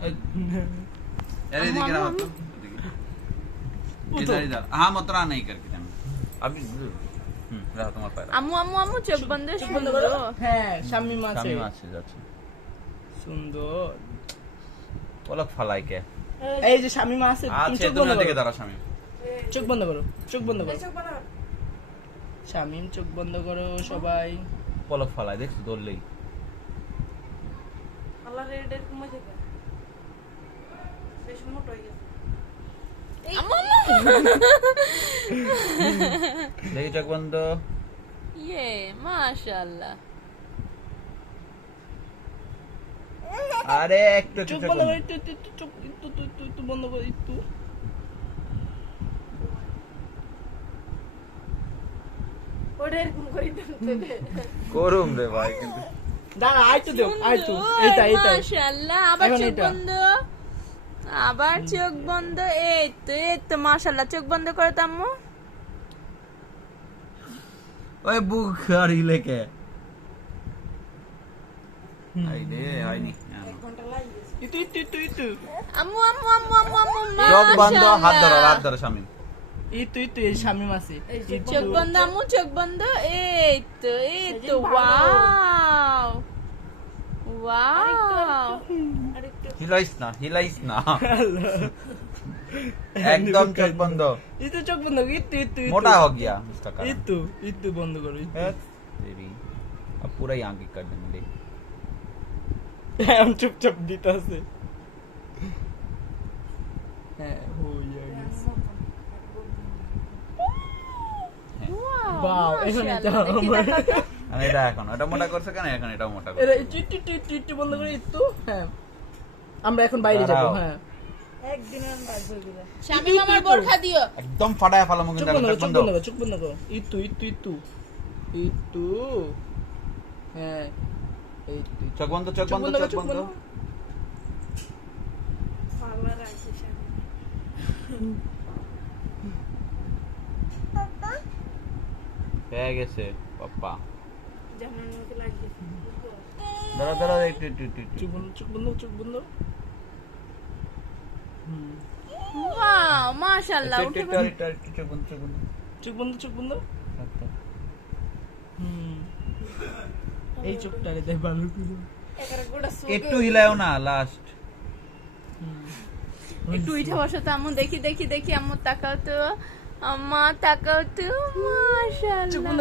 अरे देख रहा हूँ इधर इधर हाँ मुद्रा नहीं करके जाना अभी रहा तुम्हारे पैर আম্মু আম্মু আম্মু চোখ বন্ধ বন্ধ করো হ্যাঁ শামিম আছে शामी मार से जाते সুন্দর पलक फलाई के এই যে শামিম আছে তুমি आज চোখ तुम বন্ধ देखे করো दारा शामी চোখ বন্ধ করো চোখ বন্ধ করো শামিম চোখ বন্ধ করো সবাই पलक फलाई देख दौड़ ली আল্লাহ রেড এর কমে যাবে বেশ মোটা হয়ে গেছে আম্মু আম্মু देखी चक बंद ইয়ে মাশাআল্লাহ अरे एक तो চোখ चक বন্ধ করো बंद একটু চোখ একটু বন্ধ করো একটু ওটা এরকম করে দিতে कोरुम रे भाई किंतु দাঁড়া আইতো দেও আইতো এইটা এইটা মাশাআল্লাহ আবার এখন চোখ এটা। বন্ধ আবার চোখ বন্ধ এই তো মাশাআল্লাহ চোখ বন্ধ করো তো আম্মু ओए बुखारी लेके आई दे आई नहीं ঘন্টা লাগে গেছে ইতু আম্মু আম্মু আম্মু আম্মু আম্মু चौक बंद हाथ মাশাআল্লাহ। धरो शामी ইতু এই শামিম আছে ইতু চোখ বন্ধ আম্মু চোখ বন্ধ এই তো ওয়াও ওয়াও हिलाइस ना एकदम चोक बंद ইতু চোখ বন্ধ করো ইতু मोटा हो गया उसका कारण ইতু বন্ধ করো तेरी अब पूरा ही आंख कर देंगे देख আমি চুপচাপ দিতাছে হ্যাঁ হইয়া গেছে বাও এখন এটা আমার আমি এটা এখন এটা মোটা করছে কেন এখন এটাও মোটা করছে এরা একটু বন্ধ করে একটু হ্যাঁ আমরা এখন বাইরে যাব দাঁড়াও। হ্যাঁ একদিনের বাদ হয়ে গেছে স্বামী আমার বোরখা দিও একদম ফাটায় ফেলামু চোখ কিন্তু বন্ধ চোখ করো বন্ধ চোখ বন্ধ করো একটু হ্যাঁ এই চোখ বন্ধ চোখ বন্ধ চোখ বন্ধ পাগলা রাখছে হয়ে গেছে পাপ্পা যেমন মতো লাগছে দাঁড়া দাঁড়া একটু চোখ বন্ধ ওয়াও মাশাআল্লাহ উঠে চোখ বন্ধ এই চোখটা রে দেখ ভালো করে একারে গোটা সুখ একটু হিলায়ও না লাস্ট একটু উঠে বসো তো আম্মু দেখি আম্মু তাকাও তো আম্মা তাকাও তো মাশাআল্লাহ